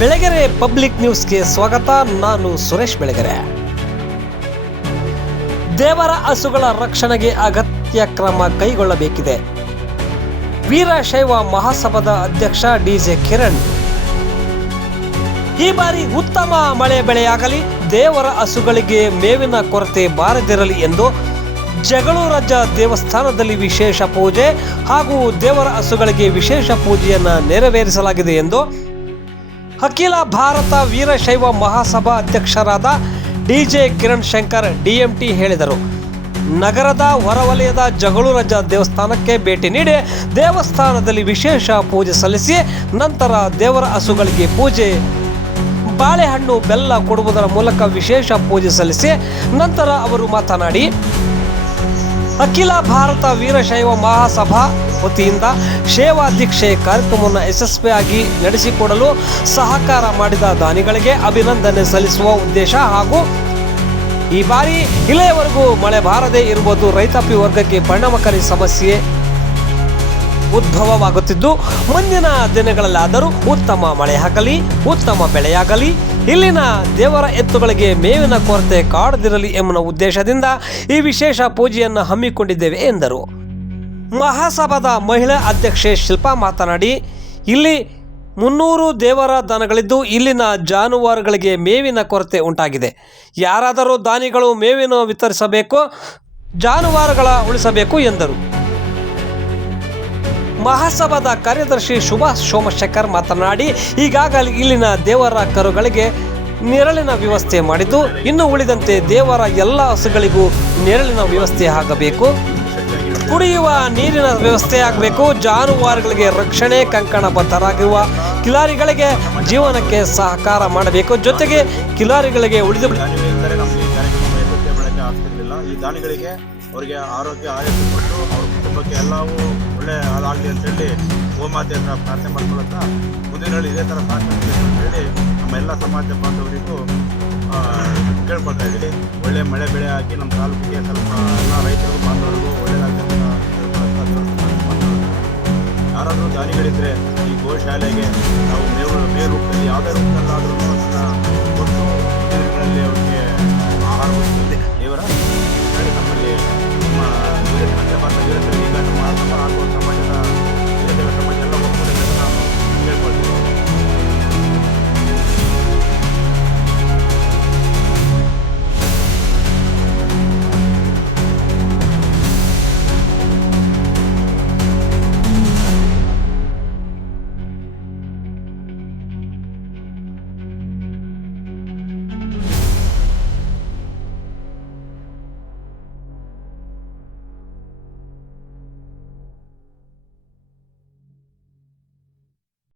Belagere public ನ್ಯೂಸ್ಗೆ ಸ್ವಾಗತ. ನಾನು ಸುರೇಶ್ ಬೆಳಗೆರೆ. ದೇವರ ಹಸುಗಳ ರಕ್ಷಣೆಗೆ ಅಗತ್ಯ ಕ್ರಮ ಕೈಗೊಳ್ಳಬೇಕಿದೆ. ವೀರಶೈವ ಮಹಾಸಭಾದ ಅಧ್ಯಕ್ಷ ಡಿಜೆ ಕಿರಣ್. ಈ ಬಾರಿ ಉತ್ತಮ ಮಳೆ ಬೆಳೆಯಾಗಲಿ, ದೇವರ ಹಸುಗಳಿಗೆ ಮೇವಿನ ಕೊರತೆ ಬಾರದಿರಲಿ ಎಂದು ಜಗಳೂರಜ್ಜ ದೇವಸ್ಥಾನದಲ್ಲಿ ವಿಶೇಷ ಪೂಜೆ ಹಾಗೂ ದೇವರ ಹಸುಗಳಿಗೆ ವಿಶೇಷ ಪೂಜೆಯನ್ನು ನೆರವೇರಿಸಲಾಗಿದೆ ಎಂದು ಅಖಿಲ ಭಾರತ ವೀರಶೈವ ಮಹಾಸಭಾ ಅಧ್ಯಕ್ಷರಾದ ಡಿಜೆ ಕಿರಣ್ ಶಂಕರ್ ಡಿಎಂಟಿ ಹೇಳಿದರು. ನಗರದ ಹೊರವಲಯದ ಜಗಳೂರಜ್ಜ ದೇವಸ್ಥಾನಕ್ಕೆ ಭೇಟಿ ನೀಡಿ ದೇವಸ್ಥಾನದಲ್ಲಿ ವಿಶೇಷ ಪೂಜೆ ಸಲ್ಲಿಸಿ ನಂತರ ದೇವರ ಹಸುಗಳಿಗೆ ಪೂಜೆ, ಬಾಳೆಹಣ್ಣು, ಬೆಲ್ಲ ಕೊಡುವುದರ ಮೂಲಕ ವಿಶೇಷ ಪೂಜೆ ಸಲ್ಲಿಸಿ ನಂತರ ಅವರು ಮಾತನಾಡಿ, ಅಖಿಲ ಭಾರತ ವೀರಶೈವ ಮಹಾಸಭಾ ವತಿಯಿಂದ ಸೇವಾ ದೀಕ್ಷೆ ಕಾರ್ಯಕ್ರಮವನ್ನು ಯಶಸ್ವಿಯಾಗಿ ನಡೆಸಿಕೊಡಲು ಸಹಕಾರ ಮಾಡಿದ ದಾನಿಗಳಿಗೆ ಅಭಿನಂದನೆ ಸಲ್ಲಿಸುವ ಉದ್ದೇಶ ಹಾಗೂ ಈ ಬಾರಿ ಇಲ್ಲಿಯವರೆಗೂ ಮಳೆ ಬಾರದೇ ಇರುವುದು ರೈತಾಪಿ ವರ್ಗಕ್ಕೆ ಪರಿಣಾಮಕಾರಿ ಸಮಸ್ಯೆ ಉದ್ಭವವಾಗುತ್ತಿದ್ದು, ಮುಂದಿನ ದಿನಗಳಲ್ಲಾದರೂ ಉತ್ತಮ ಮಳೆಯಾಗಲಿ, ಉತ್ತಮ ಬೆಳೆಯಾಗಲಿ, ಇಲ್ಲಿನ ದೇವರ ಎತ್ತುಗಳಿಗೆ ಮೇವಿನ ಕೊರತೆ ಕಾಡದಿರಲಿ ಎಂಬ ಉದ್ದೇಶದಿಂದ ಈ ವಿಶೇಷ ಪೂಜೆಯನ್ನು ಹಮ್ಮಿಕೊಂಡಿದ್ದೇವೆ ಎಂದರು. ಮಹಾಸಭಾದ ಮಹಿಳಾ ಅಧ್ಯಕ್ಷೆ ಶಿಲ್ಪಾ ಮಾತನಾಡಿ, ಇಲ್ಲಿ 300 ದೇವರ ದನಗಳಿದ್ದು ಇಲ್ಲಿನ ಜಾನುವಾರುಗಳಿಗೆ ಮೇವಿನ ಕೊರತೆ ಉಂಟಾಗಿದೆ. ಯಾರಾದರೂ ದಾನಿಗಳು ಮೇವಿನ ವಿತರಿಸಬೇಕು, ಜಾನುವಾರುಗಳ ಉಳಿಸಬೇಕು ಎಂದರು. ಮಹಾಸಭಾದ ಕಾರ್ಯದರ್ಶಿ ಸುಭಾಷ್ ಸೋಮಶೇಖರ್ ಮಾತನಾಡಿ, ಈಗಾಗಲೇ ಇಲ್ಲಿನ ದೇವರ ಕರುಗಳಿಗೆ ನೆರಳಿನ ವ್ಯವಸ್ಥೆ ಮಾಡಿದ್ದು, ಇನ್ನು ಉಳಿದಂತೆ ದೇವರ ಎಲ್ಲ ಹಸುಗಳಿಗೂ ನೆರಳಿನ ವ್ಯವಸ್ಥೆ ಆಗಬೇಕು, ಕುಡಿಯುವ ನೀರಿನ ವ್ಯವಸ್ಥೆ ಆಗಬೇಕು, ಜಾನುವಾರುಗಳಿಗೆ ರಕ್ಷಣೆ ಕಂಕಣಬದ್ಧರಾಗಿರುವ ಕಿಲಾರಿಗಳಿಗೆ ಜೀವನಕ್ಕೆ ಸಹಕಾರ ಮಾಡಬೇಕು, ಜೊತೆಗೆ ಕಿಲಾರಿಗಳಿಗೆ ಉಳಿದು ಈ ದಾನಿಗಳಿಗೆ ಅವರಿಗೆ ಆರೋಗ್ಯ ಆಯಸ್ಸು ಕೊಟ್ಟು ಅವ್ರ ಕುಟುಂಬಕ್ಕೆ ಎಲ್ಲವೂ ಒಳ್ಳೆ ಆಗಲಿ ಅಂತೇಳಿ ಗೋಮಾತೆ ಹತ್ರ ಪ್ರಾರ್ಥನೆ ಮಾಡ್ಕೊಳ್ಳುತ್ತಾ ಮುಂದಿನಲ್ಲಿ ಇದೇ ಥರ ಸಾಕಬೇಕು ಅಂತೇಳಿ ನಮ್ಮೆಲ್ಲ ಸಮಾಜ ಬಾಂಧವರಿಗೂ ಕೇಳ್ಕೊಳ್ತಾ ಇದ್ದೀವಿ. ಒಳ್ಳೆ ಮಳೆ ಬೆಳೆ ಹಾಕಿ ನಮ್ಮ ತಾಲೂಕಿಗೆ ಸ್ವಲ್ಪ ಎಲ್ಲ ರೈತರಿಗೂ ಬಾಂಧವರಿಗೂ ಒಳ್ಳೆಯದಾಗಲಿ ಯಾರಾದರೂ ದಾನಿಗಳಿದ್ದರೆ ಈ ಗೋಶಾಲೆಗೆ ನಾವು ಮೇವು ರೂಪದಲ್ಲಿ ಯಾವುದೇ ರೂಪದಲ್ಲಾದ್ರೂ ಅದನ್ನು ಕೊಟ್ಟು ಮುಂದಿನಲ್ಲಿ ಅವರಿಗೆ ಆಹಾರ ಕೊಡ್ತಿದ್ದೆ ದೇವರ ನಮ್ಮಲ್ಲಿ ನಮ್ಮ ವೀರಶೈವ ಈಗ ನಮ್ಮ ಆಗುವಂಥ